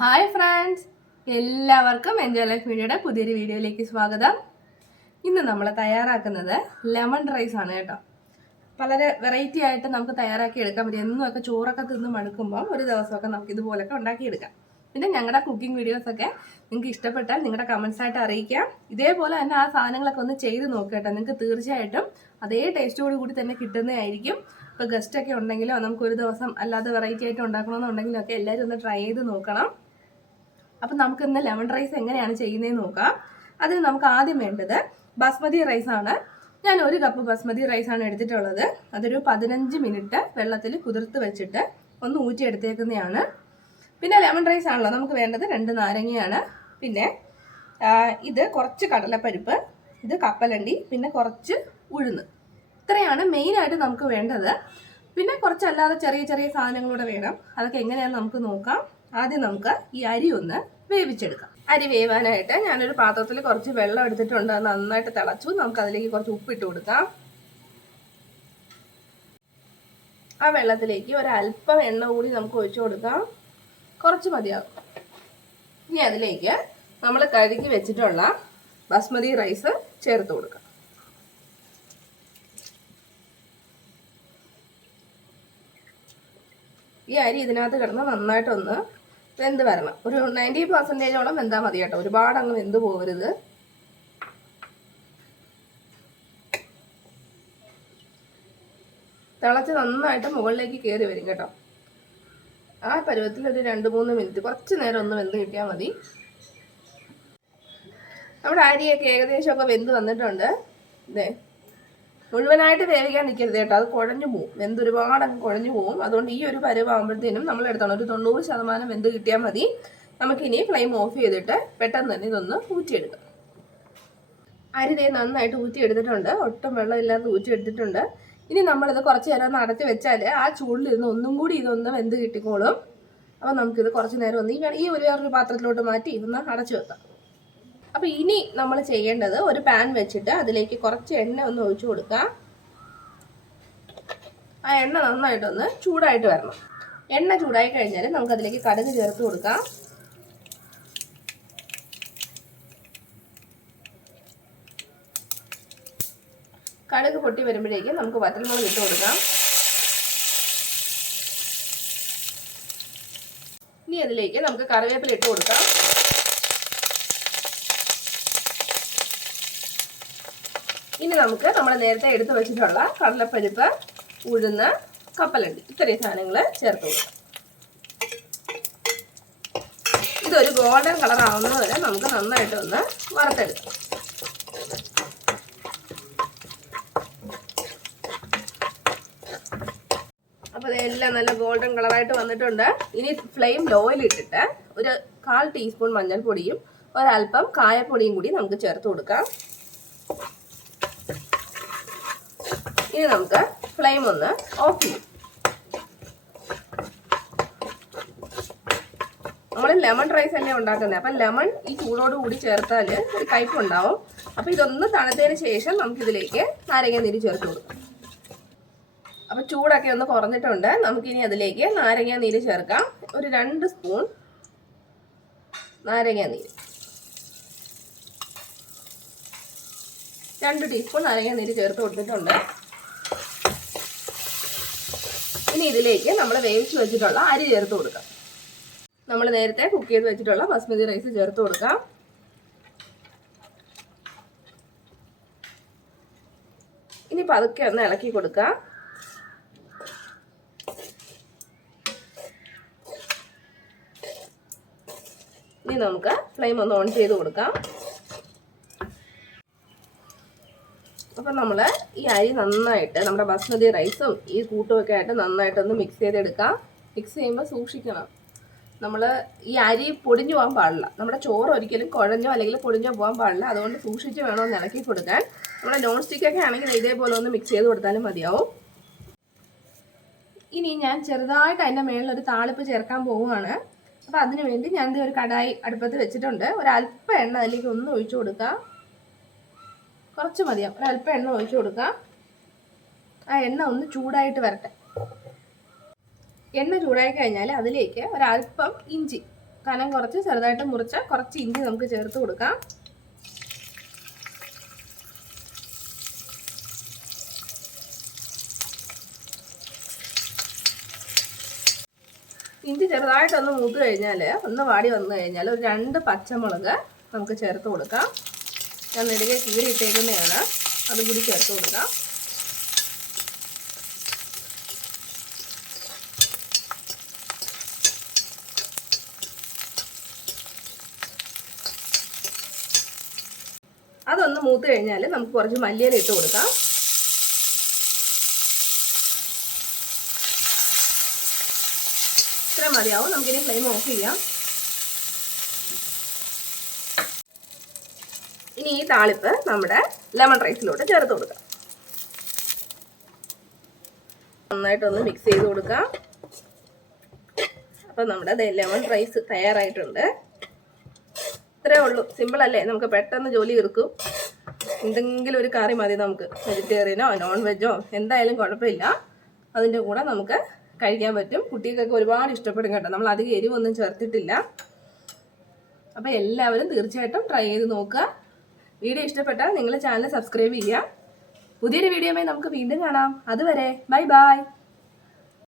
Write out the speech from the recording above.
Hi friends, എല്ലാവർക്കും enjoy life മീഡിയയുടെ പുതിയൊരു വീഡിയോയിലേക്ക് സ്വാഗതം. ഇന്ന് നമ്മൾ തയ്യാറാക്കുന്നത് ലെമൺ റൈസ് ആണ് കേട്ടോ. വളരെ വെറൈറ്റി ആയിട്ട് നമുക്ക് തയ്യാറാക്കി എടുക്കാൻ പറ്റും. എന്നൊക്കെ ചോറൊക്കെ തിന്ന് മടുക്കുമ്പോൾ ഒരു ദിവസമൊക്കെ നമുക്ക് ഇതുപോലൊക്കെ ഉണ്ടാക്കിയെടുക്കാം. പിന്നെ ഞങ്ങളുടെ കുക്കിംഗ് വീഡിയോസൊക്കെ നിങ്ങൾക്ക് ഇഷ്ടപ്പെട്ടാൽ നിങ്ങളുടെ കമൻസ് ആയിട്ട് അറിയിക്കാം. ഇതേപോലെ തന്നെ ആ സാധനങ്ങളൊക്കെ ഒന്ന് ചെയ്ത് നോക്കുക കേട്ടോ. നിങ്ങൾക്ക് തീർച്ചയായിട്ടും അതേ ടേസ്റ്റോട് കൂടി തന്നെ കിട്ടുന്നതായിരിക്കും. ഇപ്പോൾ ഗസ്റ്റൊക്കെ ഉണ്ടെങ്കിലോ നമുക്കൊരു ദിവസം അല്ലാതെ വെറൈറ്റി ആയിട്ട് ഉണ്ടാക്കണമെന്നുണ്ടെങ്കിലോ ഒക്കെ എല്ലാവരും ഒന്ന് ട്രൈ ചെയ്ത് നോക്കണം. അപ്പം നമുക്ക് ഇന്ന് ലെമൺ റൈസ് എങ്ങനെയാണ് ചെയ്യുന്നതെന്ന് നോക്കാം. അതിന് നമുക്ക് ആദ്യം വേണ്ടത് ബാസ്മതി റൈസാണ്. ഞാൻ 1 കപ്പ് ബാസ്മതി റൈസാണ് എടുത്തിട്ടുള്ളത്. അതൊരു 15 മിനിറ്റ് വെള്ളത്തിൽ കുതിർത്ത് വെച്ചിട്ട് ഒന്ന് ഊറ്റിയെടുത്തേക്കുന്നതാണ്. പിന്നെ ലെമൺ റൈസ് ആണല്ലോ നമുക്ക് വേണ്ടത് 2 നാരങ്ങയാണ്. പിന്നെ ഇത് കുറച്ച് കടലപ്പരിപ്പ്, ഇത് കപ്പലണ്ടി, പിന്നെ കുറച്ച് ഉഴുന്ന്. ഇത്രയാണ് മെയിനായിട്ട് നമുക്ക് വേണ്ടത്. പിന്നെ കുറച്ചല്ലാതെ ചെറിയ ചെറിയ സാധനങ്ങളൂടെ വേണം. അതൊക്കെ എങ്ങനെയാണെന്ന് നമുക്ക് നോക്കാം. ആദ്യം നമുക്ക് ഈ അരി ഒന്ന് വേവിച്ചെടുക്കാം. അരി വേവാനായിട്ട് ഞാനൊരു പാത്രത്തിൽ കുറച്ച് വെള്ളം എടുത്തിട്ടുണ്ട്. അത് നന്നായിട്ട് തിളച്ചു. നമുക്ക് അതിലേക്ക് കുറച്ച് ഉപ്പിട്ട് കൊടുക്കാം. ആ വെള്ളത്തിലേക്ക് ഒരല്പം എണ്ണ കൂടി നമുക്ക് ഒഴിച്ചു കൊടുക്കാം. കുറച്ച് മതിയാകും. ഇനി അതിലേക്ക് നമ്മൾ കഴുകി വെച്ചിട്ടുള്ള ബാസ്മതി റൈസ് ചേർത്ത് കൊടുക്കാം. ഈ അരി ഇതിനകത്ത് കിടന്ന് നന്നായിട്ടൊന്ന് വെന്ത് വരണം. ഒരു 90% വെന്താൽ മതി കേട്ടോ. ഒരുപാട് അങ്ങ് വെന്ത് പോകരുത്. തിളച്ച് നന്നായിട്ട് മുകളിലേക്ക് കയറി വരും കേട്ടോ. ആ പരുവത്തിൽ ഒരു 2-3 മിനിറ്റ് കുറച്ച് നേരം ഒന്ന് വെന്ത് കിട്ടിയാൽ മതി. നമ്മുടെ അരിയൊക്കെ ഏകദേശമൊക്കെ വെന്ത് വന്നിട്ടുണ്ട്. ഇതേ മുഴുവനായിട്ട് വേവിക്കാൻ നിൽക്കരുത് കേട്ടോ. അത് കുഴഞ്ഞു പോവും. വെന്ത് ഒരുപാട് അങ്ങ് കുഴഞ്ഞു പോവും. അതുകൊണ്ട് ഈ ഒരു പരുവാകുമ്പോഴത്തേനും നമ്മൾ എടുത്തോണം. ഒരു 90% വെന്ത് കിട്ടിയാൽ മതി. നമുക്കിനി ഫ്ലെയിം ഓഫ് ചെയ്തിട്ട് പെട്ടെന്ന് തന്നെ ഇതൊന്ന് ഊറ്റിയെടുക്കാം. അരി ദേ നന്നായിട്ട് ഊറ്റിയെടുത്തിട്ടുണ്ട്. ഒട്ടും വെള്ളമില്ലാതെ ഊറ്റിയെടുത്തിട്ടുണ്ട്. ഇനി നമ്മളിത് കുറച്ച് നേരം ഒന്ന് അടച്ച് വെച്ചാൽ ആ ചൂടിലിരുന്ന് ഒന്നും കൂടി ഇതൊന്ന് വെന്ത് കിട്ടിക്കോളും. അപ്പോൾ നമുക്കിത് കുറച്ച് നേരം ഒന്ന് ഈ വേറൊരു പാത്രത്തിലോട്ട് മാറ്റി ഇതൊന്ന് അടച്ചു വെക്കാം. അപ്പോൾ ഇനി നമ്മൾ ചെയ്യേണ്ടത് ഒരു പാൻ വെച്ചിട്ട് അതിലേക്ക് കുറച്ച് എണ്ണ ഒന്ന് ഒഴിച്ചു കൊടുക്കാം. ആ എണ്ണ നന്നായിട്ടൊന്ന് ചൂടായിട്ട് വരണം. എണ്ണ ചൂടായി കഴിഞ്ഞാൽ നമുക്കതിലേക്ക് കടുക് ചേർത്ത് കൊടുക്കാം. കടുക് പൊട്ടി വരുമ്പോഴേക്കും നമുക്ക് വറ്റൽമുളക് ഇട്ട് കൊടുക്കാം. ഇനി അതിലേക്ക് നമുക്ക് കറിവേപ്പില ഇട്ട് കൊടുക്കാം. ഇനി നമുക്ക് നമ്മൾ നേരത്തെ എടുത്തു വെച്ചിട്ടുള്ള കടലപ്പരിപ്പ്, ഉഴുന്ന്, കപ്പലണ്ടി ഇത്രയും സാധനങ്ങൾ ചേർത്ത് കൊടുക്കാം. ഇതൊരു ഗോൾഡൻ കളർ ആവുന്നത് വരെ നമുക്ക് നന്നായിട്ടൊന്ന് വറുത്തെടുക്കാം. അപ്പോൾ ഇതെല്ലാം നല്ല ഗോൾഡൻ കളറായിട്ട് വന്നിട്ടുണ്ട്. ഇനി ഫ്ലെയിം ലോയിൽ ഇട്ടിട്ട് ഒരു 1/4 ടീസ്പൂൺ മഞ്ഞൾപ്പൊടിയും ഒരല്പം കായപ്പൊടിയും കൂടി നമുക്ക് ചേർത്ത് കൊടുക്കാം. ഇനി നമുക്ക് ഫ്ലെയിം ഒന്ന് ഓഫ് ചെയ്യും. നമ്മൾ ലെമൺ റൈസ് അല്ലേ ഉണ്ടാക്കുന്നത്. അപ്പം ലെമൺ ഈ ചൂടോട് കൂടി ചേർത്താൽ ഒരു കയ്പുണ്ടാവും. അപ്പോൾ ഇതൊന്ന് തണുത്തതിന് ശേഷം നമുക്കിതിലേക്ക് നാരങ്ങ നീര് ചേർത്ത് കൊടുക്കാം. അപ്പോൾ ചൂടൊക്കെ ഒന്ന് കുറഞ്ഞിട്ടുണ്ട്. നമുക്കിനി അതിലേക്ക് നാരങ്ങ നീര് ചേർക്കാം. ഒരു 2 സ്പൂൺ നാരങ്ങ നീര്, 2 ടീസ്പൂൺ നാരങ്ങ നീര് ചേർത്ത് കൊടുത്തിട്ടുണ്ട്. ഇനി ഇതിലേക്ക് നമ്മൾ വേവിച്ച് വെച്ചിട്ടുള്ള അരി ചേർത്ത് കൊടുക്കാം. നമ്മൾ നേരത്തെ കുക്ക് ചെയ്ത് വെച്ചിട്ടുള്ള ബാസ്മതി റൈസ് ചേർത്ത് കൊടുക്കാം. ഇനി പതുക്കെ ഒന്ന് ഇളക്കി കൊടുക്കാം. ഇനി നമുക്ക് ഫ്ലെയിം ഒന്ന് ഓൺ ചെയ്ത് കൊടുക്കാം. അപ്പം നമ്മൾ ഈ അരി നന്നായിട്ട് നമ്മുടെ ബാസ്മതി റൈസും ഈ കൂട്ടുമൊക്കെ ആയിട്ട് നന്നായിട്ടൊന്ന് മിക്സ് ചെയ്തെടുക്കാം. മിക്സ് ചെയ്യുമ്പോൾ സൂക്ഷിക്കണം. നമ്മൾ ഈ അരി പൊടിഞ്ഞു പോകാൻ പാടില്ല. നമ്മുടെ ചോറ് ഒരിക്കലും കുഴഞ്ഞോ അല്ലെങ്കിൽ പൊടിഞ്ഞോ പോകാൻ പാടില്ല. അതുകൊണ്ട് സൂക്ഷിച്ച് വേണം ഒന്ന് ഇളക്കി കൊടുക്കാൻ. നമ്മുടെ നോൺ സ്റ്റിക്കൊക്കെ ആണെങ്കിൽ ഇതേപോലെ ഒന്ന് മിക്സ് ചെയ്ത് കൊടുത്താലും മതിയാവും. ഇനി ഞാൻ ചെറുതായിട്ട് അതിൻ്റെ മേളിലൊരു താളിപ്പ് ചേർക്കാൻ പോവുകയാണ്. അപ്പോൾ അതിന് വേണ്ടി ഞാൻ ഒരു കടായി അടുപ്പത്ത് വെച്ചിട്ടുണ്ട്. ഒരല്പം എണ്ണ അതിലേക്ക് ഒന്ന് ഒഴിച്ചു കൊടുക്കാം. കുറച്ച് മതിയാവും. ഒരല്പം എണ്ണ ഒഴിച്ചു കൊടുക്കാം. ആ എണ്ണ ഒന്ന് ചൂടായിട്ട് വരട്ടെ. എണ്ണ ചൂടായി കഴിഞ്ഞാൽ അതിലേക്ക് ഒരല്പം ഇഞ്ചി കനം കുറച്ച് ചെറുതായിട്ട് മുറിച്ച കുറച്ച് ഇഞ്ചി നമുക്ക് ചേർത്ത് കൊടുക്കാം. ഇഞ്ചി ചെറുതായിട്ടൊന്ന് മൂത്ത് കഴിഞ്ഞാൽ, ഒന്ന് വാടി വന്നു കഴിഞ്ഞാൽ ഒരു 2 പച്ചമുളക് നമുക്ക് ചേർത്ത് കൊടുക്കാം. ഞാൻ നെടുകെ കീറി ഇട്ടേക്കുന്നതാണ്, അതും കൂടി ചേർത്ത് കൊടുക്കാം. അതൊന്ന് മൂത്ത് കഴിഞ്ഞാൽ നമുക്ക് കുറച്ച് മല്ലിയില ഇട്ട് കൊടുക്കാം. ഇത്ര മതിയാവും. നമുക്കിനി ഫ്ലെയിം ഓഫ് ചെയ്യാം. ഇനി ഈ താളിപ്പ് നമ്മുടെ ലെമൺ റൈസിലോട്ട് ചേർത്ത് കൊടുക്കാം. നന്നായിട്ടൊന്ന് മിക്സ് ചെയ്ത് കൊടുക്കാം. അപ്പം നമ്മുടെ ലെമൺ റൈസ് തയ്യാറായിട്ടുണ്ട്. ഇത്രേ ഉള്ളൂ. സിമ്പിൾ അല്ലേ? നമുക്ക് പെട്ടെന്ന് ജോലി തീർക്കും. എന്തെങ്കിലും ഒരു കറി മതി നമുക്ക്, വെജിറ്റേറിയനോ നോൺ വെജോ എന്തായാലും കുഴപ്പമില്ല. അതിൻ്റെ കൂടെ നമുക്ക് കഴിക്കാൻ പറ്റും. കുട്ടികൾക്കൊക്കെ ഒരുപാട് ഇഷ്ടപ്പെടും കേട്ടോ. നമ്മൾ അധികം എരിവൊന്നും ചേർത്തിട്ടില്ല. അപ്പോൾ എല്ലാവരും തീർച്ചയായിട്ടും ട്രൈ ചെയ്ത് നോക്കുക. വീഡിയോ ഇഷ്ടപ്പെട്ടാൽ നിങ്ങൾ ചാനൽ സബ്സ്ക്രൈബ് ചെയ്യുക. പുതിയൊരു വീഡിയോയുമായി നമുക്ക് വീണ്ടും കാണാം. അതുവരെ ബൈ ബൈ.